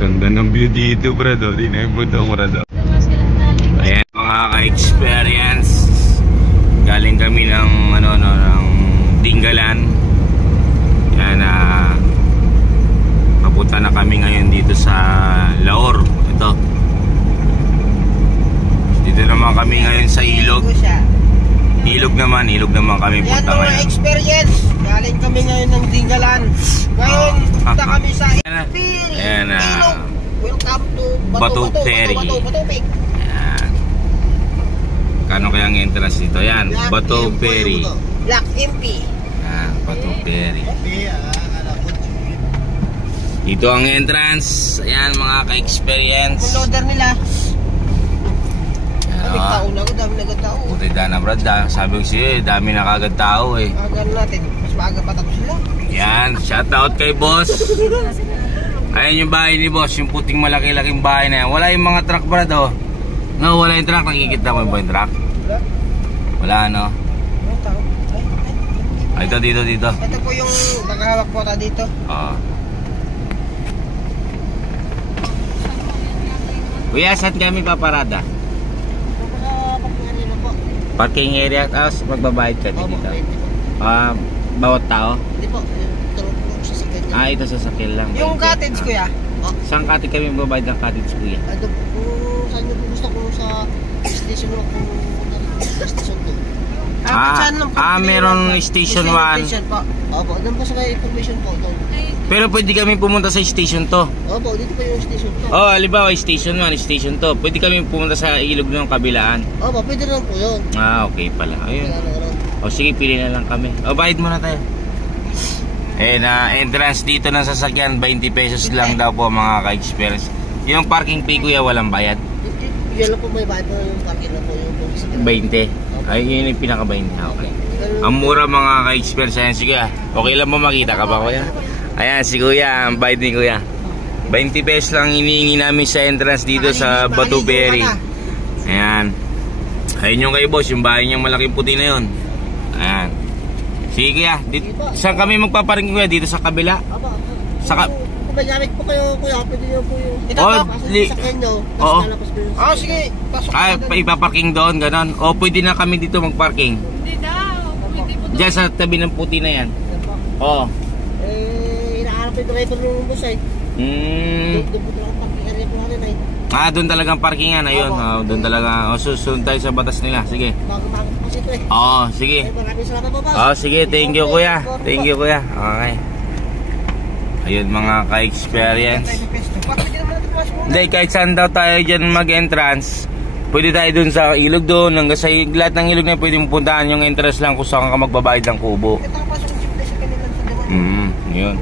Ganda ng view dito, brad. Di na yung punta ko, brad. Ayan, mga ka-experience. Galing kami ng, ng Dingalan. Yan, papunta na kami ngayon dito sa Laor. Ito. Dito naman kami ngayon sa Ilog. Ilog naman kami punta ngayon. Yan, experience. Galing kami ngayon ng Dingalan. Ngayon, punta kami sa Ilog. Welcome to Bato Ferry. Yan. Kano kaya ang entrance dito? Yan, Bato Ferry. Black MP. Yan, Bato Ferry. Dito ang entrance. Ayan, mga ka-experience. Yung loader nila. Daming tao na ako, dami nagad-tao. Puti na, brad. Sabi ko siya, dami na kagad tao eh. Gano'n natin, mas maaga pa tapos sila. Yan, shoutout kay boss. Ayan yung bahay ni boss, yung puting malaki-laking bahay na yan. Wala yung mga truck, brad, oh. No, wala yung truck. Nakikita mo yung truck? Wala, no? Ay, ito, dito. Ito po yung nakahawak po ta dito. Oo. Kuya, saan kami paparada? Parking area, tapos magbabayad ka dito. Bawat tao? Hindi po, ito sasakyan. Ito sasakyan lang. Yung cottage, kuya? Saan cottage kami magbabayad ng cottage, kuya? Ano po, saan nyo po gusto ko sa station mo po, station 2. Meron station 1. Opo, doon po sa may information po doon. Pero pwede kami pumunta sa station 2. Opo, dito po yung station 2. Halimbawa station 1, station 2. Pwede kami pumunta sa Ilog ng kabilaan. Opo, pwede lang po yun. Okay pala. Ayun. Sige, pili na lang kami. Bayad muna tayo. Entrance dito ng sasakyan, 20 pesos lang daw po, mga ka-experience. Yung parking fee, kuya, walang bayad? Yan lang po, may bayad po yung parking na po yung 20. Yun yung pinaka-20. Okay. Ang mura, mga ka-experience. Ayan, sige. Okay lang mo makita ka ba, kuya? Ayan, si kuya, ang bayad ni kuya. 20 pesos lang hinihingi namin sa entrance dito sa Bato Ferry. Ayan. Ayun yung kay boss, yung bahay niyang malaking puti na yun. Ayan. Sige kuya, saan kami magpaparing kuya? Dito sa kabila? Kung may gamit po kayo kuya, pwede nyo po yung sakyan nyo. Sige, pasok na. Ipaparking doon, ganon. O pwede na kami dito magparking? Hindi daw, pwede po doon. Diyan sa tabi ng puti na yan. Hinahanap yung driver ng bus ay. Doon po lang parking area po natin ay. Doon talagang parkingan, ayun. Doon talaga. Susunod tayo sa batas nila. Sige. Bago-bago po ito eh. Sige. Maraming salamat po, boss. Sige, thank you kuya. Thank you kuya. Okay. Ayun, mga ka-experience. Hindi, kahit saan daw tayo dyan mag-entrance, pwede tayo dun sa ilog doon. Hanggang sa lahat ng ilog na pwede mong puntahan. Yung entrance lang kung saan ka magbabayad ng kubo. Yun.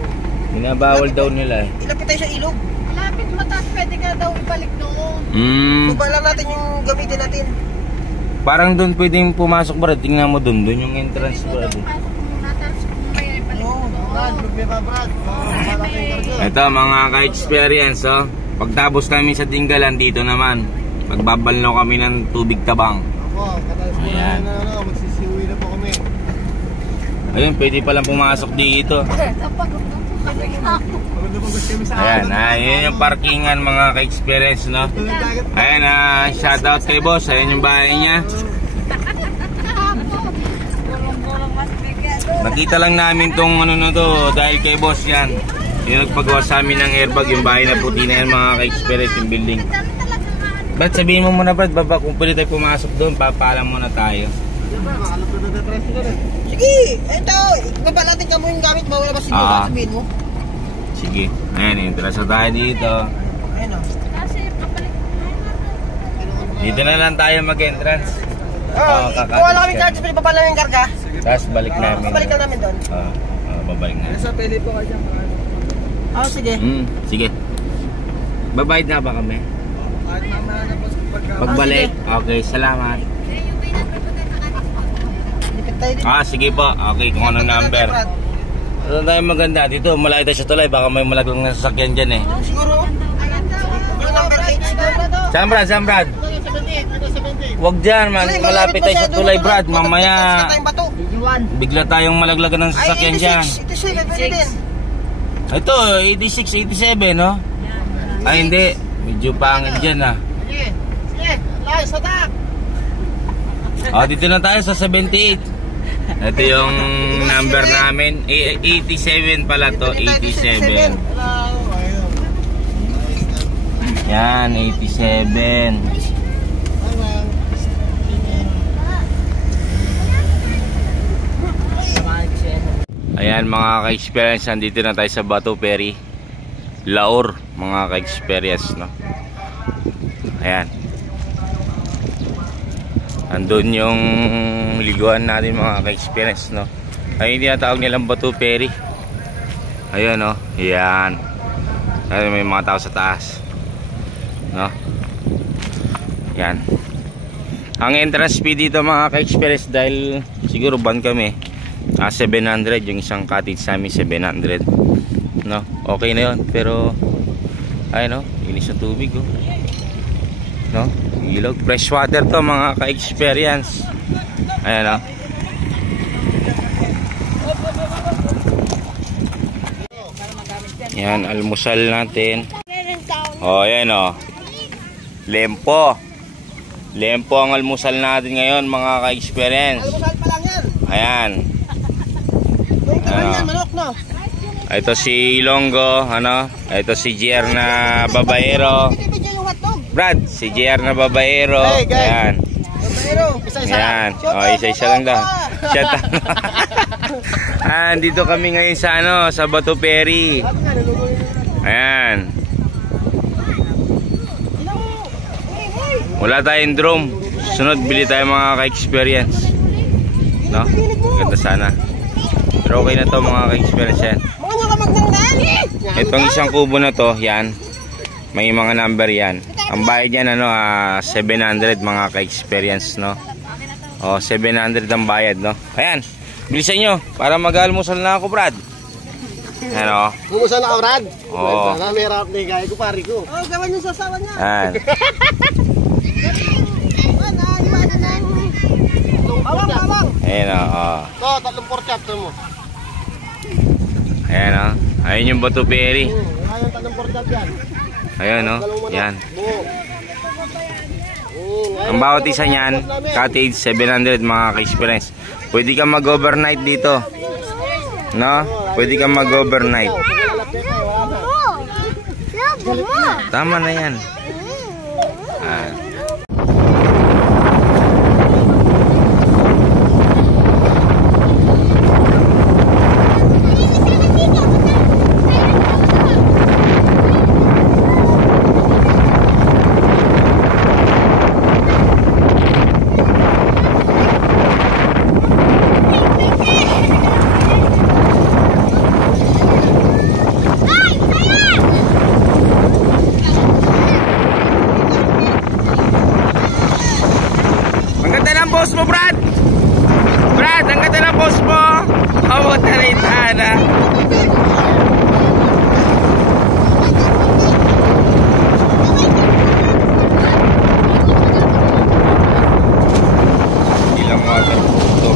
Binabawal daw nila eh. Ilapit tayo sa ilog. Malapit mataas, pwede ka daw ibalik doon. Bubala natin yung gamitin natin. Parang doon pwedeng pumasok, bro. Tingnan mo doon yung entrance, bro. Ito, mga ka-experience, pagtapos kami sa Dingalan, dito naman magbabalno kami ng tubig tabang. Ayan. Magsisiwi na po kami. Ayun, pwede palang pumasok dito. Ayan, yun yung parkingan, mga ka-experience, no? Ayan, shoutout kay boss. Ayan yung bahay niya. Nakita lang namin tong to dahil kay boss yan. Yung nagpagawa sa amin ng airbag, yung bahay na puti na yan, mga ka-experience, yung building. Brad, sabihin mo muna, Brad, baba kung pwede tayo pumasok doon, papaalam muna tayo. Sige, ito, baba natin ka mo yung gamit mo, wala ba siguro sabihin mo? Sige, ayan, interasa tayo dito. Ayun o. Dito na lang tayo mag-entrance. Kung wala kaming charges, baba lang yung karga. Tapos balik namin. Babalik lang namin doon. Babalik namin. Nasa pwede po ka dyan. Sige. Sige. Babayad na ba kami? Pagbalik? Okay, salamat. Sige po. Okay, kung ano number. Ano tayo maganda? Dito, malayo tayo sa tulay. Baka may malaglang nasasakyan dyan eh. Siguro. Yung number 8 siguro. Saan Brad? Huwag dyan, man. Malapit tayo sa tulay, Brad. Mamaya bigla tayong malaglagan ng sasakyan dyan. 86, 87 din. Ito, 86, 87, no? Ay, hindi. Medyo pangit dyan ah. Sige. Sige. Layo sa tak. Dito na tayo sa 78. Ito yung number namin. 87 pala to. 87. Yan, 87. Ayan mga ka-experience, nandito na tayo sa Bato Ferry Laor, mga ka-experience, no? Ayan. Andun yung liguan natin mga ka-experience, no? Ayun yung tinatawag nilang Bato Ferry. Ayan, no? Ayan. Ayan, may mga tao sa taas, no? Ayan. Ang entrance fee dito mga ka-experience, dahil siguro ban kami, 700 yung isang cottage sa amin, 700, no? Okay na yun, pero ayun, no? Linis sa tubig, oh, no? Ilog, fresh water to mga ka-experience. Ayan, no? Yan, almusal natin. Oh, ayan, oh, lempo ang almusal natin ngayon mga ka-experience. Almusal pa lang yan. Ayan. Manok, no? Ito si Ilonggo, ano? Ito si JR na babaero. Brad, si JR na babaero. Hey, guys. Ayan. Babaero, isa-isa. Ayan. Oh, isa-isa lang daw. Shut up. Dito kami ngayon sa ano, sa Bato Ferry. Ayan. Wala tayong drone. Sunod bili tayo mga ka-experience. No? Ganda sana. Pero okay na to mga ka-experience yan. Itong isang kubo na to, yan. May mga number yan. Ang bayad yan, ano, 700 mga ka-experience, no? O, 700 ang bayad, no? Ayan, bilisan nyo para mag-almusal na ako, Brad. Ano? Kumusta na ka, Brad? Oo. May harap na yung gaya ko, pari ko. Oo, gawan yung sasawa niya. Ayan. Bawang. Ayan, o. Ito, 3 pork chop mo. Ayan, o. Ayun yung Bato Ferry. Ayun, 3 pork chop yan. Ayan, o. Yan. Buo. Ang bawat isa niyan, cottage 700 mga ka-experience. Pwede kang mag-overnight dito. No? Pwede kang mag-overnight. Tama na yan. Post mo, Brad! Brad, ang ganda ng post mo! Awat na rin, Ana! Ilang water ito.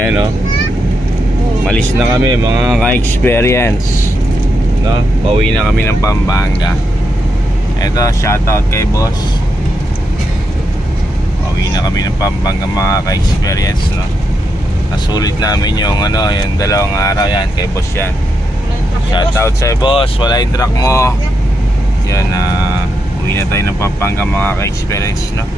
Yan, no? Malis na kami mga ka-experience, no? Pauwi na kami ng Pampanga. Eto, shoutout kay boss. Pauwi na kami ng Pampanga mga ka-experience, no? Nasulit namin yung ano, yung 2 araw yan kay boss yan. Shoutout sa'yo, boss. Wala yung truck mo. Yan, uwi na tayo ng Pampanga mga ka-experience, no?